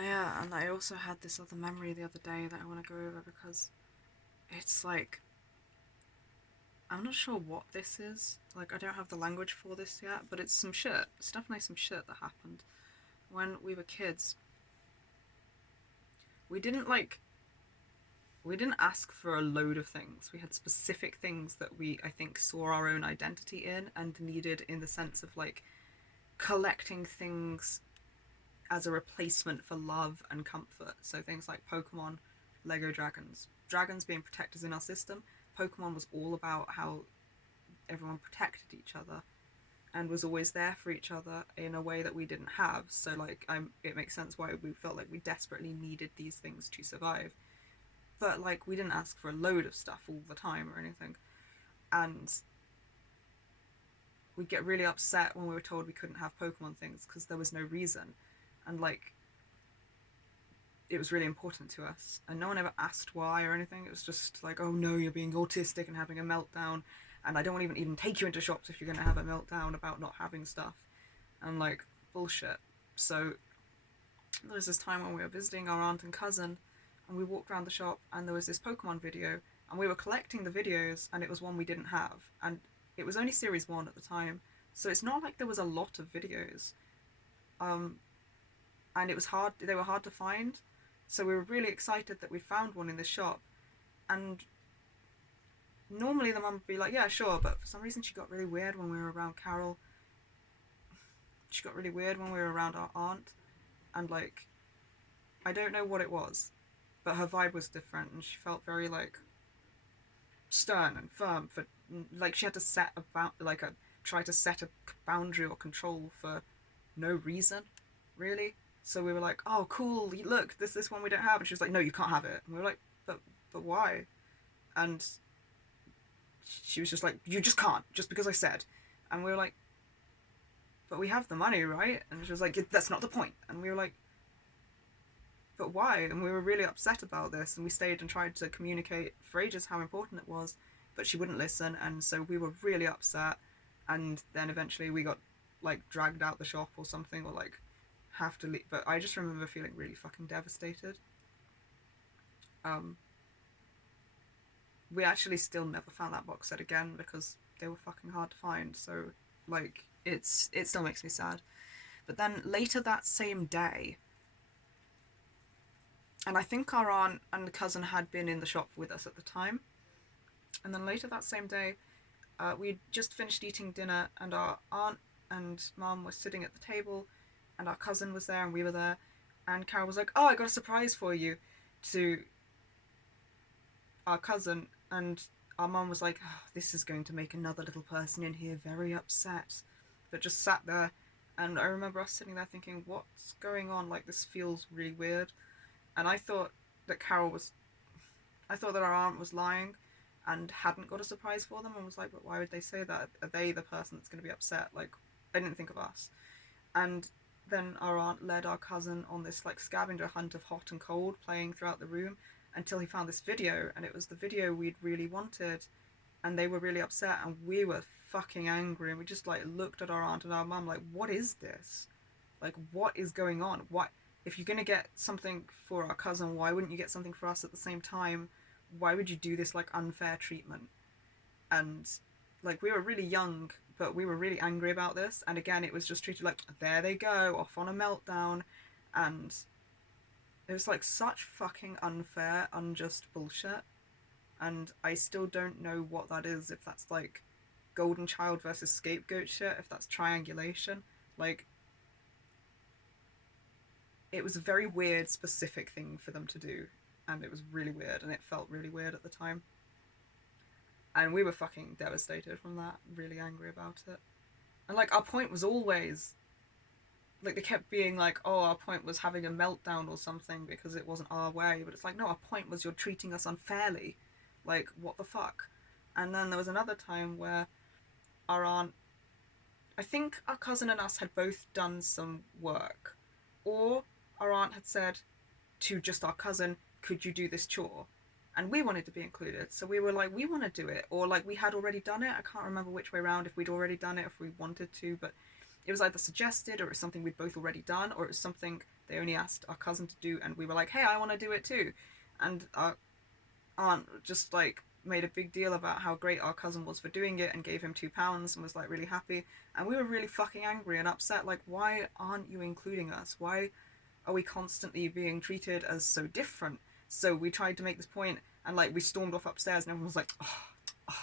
Yeah, and I also had this other memory the other day that I want to go over because it's like I'm not sure what this is. Like I don't have the language for this yet, but it's some shit. It's definitely some shit that happened when we were kids. We didn't like we didn't ask for a load of things. We had specific things that we I think saw our own identity in and needed in the sense of like collecting things as a replacement for love and comfort. So things like Pokemon, Lego dragons. Dragons being protectors in our system. Pokemon was all about how everyone protected each other and was always there for each other in a way that we didn't have. So like it makes sense why we felt like we desperately needed these things to survive. But like we didn't ask for a load of stuff all the time or anything. And we'd get really upset when we were told we couldn't have Pokemon things because there was no reason. And like it was really important to us. And no one ever asked why or anything. It was just like, oh no, you're being autistic and having a meltdown. And I don't want to even take you into shops if you're going to have a meltdown about not having stuff. And like, bullshit. So there was this time when we were visiting our aunt and cousin and we walked around the shop and there was this Pokemon video and we were collecting the videos and it was one we didn't have. And it was only series one at the time. So it's not like there was a lot of videos. Um, and it was hard, they were hard to find. So we were really excited that we found one in the shop. And normally the mum would be like, yeah, sure, but for some reason she got really weird when we were around Carol. She got really weird when we were around our aunt. And like, I don't know what it was, but her vibe was different and she felt very like stern and firm for like she had to set about like a try to set a boundary or control for no reason, really. So we were like, "Oh, cool! Look, this one we don't have." And she was like, "No, you can't have it." And we were like, "But why?" And she was just like, "You just can't, just because I said." And we were like, "But we have the money, right?" And she was like, "That's not the point." And we were like, "But why?" And we were really upset about this. And we stayed and tried to communicate for ages how important it was, but she wouldn't listen. And so we were really upset. And then eventually we got like dragged out the shop or something, or like have to leave. But I just remember feeling really fucking devastated. Um, we actually still never found that box set again because they were fucking hard to find. So like it still makes me sad. But then later that same day, and I think our aunt and cousin had been in the shop with us at the time. And then later that same day, we'd just finished eating dinner, and our aunt and mum were sitting at the table, and our cousin was there, and we were there. And Carol was like, "Oh, I got a surprise for you," to our cousin, and our mum was like, oh, "This is going to make another little person in here very upset," but just sat there. And I remember us sitting there thinking, "What's going on? Like this feels really weird." And that Carol was, I thought that our aunt was lying and hadn't got a surprise for them and was like, but why would they say that? Are they the person that's going to be upset? Like, I didn't think of us. And then our aunt led our cousin on this like scavenger hunt of hot and cold playing throughout the room until he found this video, and it was the video we'd really wanted. And they were really upset and we were fucking angry, and we just like looked at our aunt and our mum like, what is this? Like, what is going on? What, if you're gonna get something for our cousin, why wouldn't you get something for us at the same time? Why would you do this like unfair treatment? And like we were really young, but we were really angry about this. And again, it was just treated like there they go off on a meltdown, and it was like such fucking unfair, unjust bullshit. And I still don't know what that is. If that's like golden child versus scapegoat shit, if that's triangulation, like it was a very weird, specific thing for them to do, and it was really weird, and it felt really weird at the time. And we were fucking devastated from that, really angry about it. And like our point was always like they kept being like, oh, our point was having a meltdown or something because it wasn't our way, but it's like no, our point was you're treating us unfairly. Like what the fuck? And then there was another time where our aunt, I think our cousin and us had both done some work, or our aunt had said to just our cousin, could you do this chore? And we wanted to be included. So we were like, we want to do it. Or like we had already done it. I can't remember which way around, if we'd already done it, if we wanted to, but it was either suggested or it was something we'd both already done, or it was something they only asked our cousin to do, and we were like, hey, I want to do it too. And our aunt just like made a big deal about how great our cousin was for doing it and gave him £2 and was like really happy. And we were really fucking angry and upset. Like, why aren't you including us? Why are we constantly being treated as so different? So we tried to make this point, and like we stormed off upstairs, and everyone was like, oh,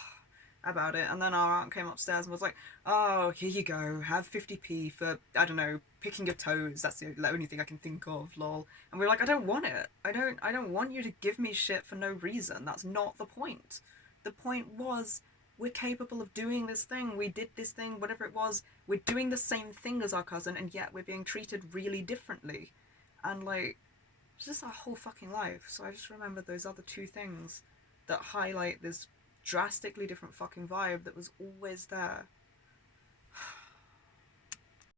about it. And then our aunt came upstairs and was like, oh, here you go, have 50p for, I don't know, picking your toes. That's the only thing I can think of, lol. And we were like, I don't want it. I don't want you to give me shit for no reason. That's not the point. The point was, we're capable of doing this thing. We did this thing, whatever it was. We're doing the same thing as our cousin, and yet we're being treated really differently. And like, it's just our whole fucking life. So I just remember those other two things that highlight this drastically different fucking vibe that was always there.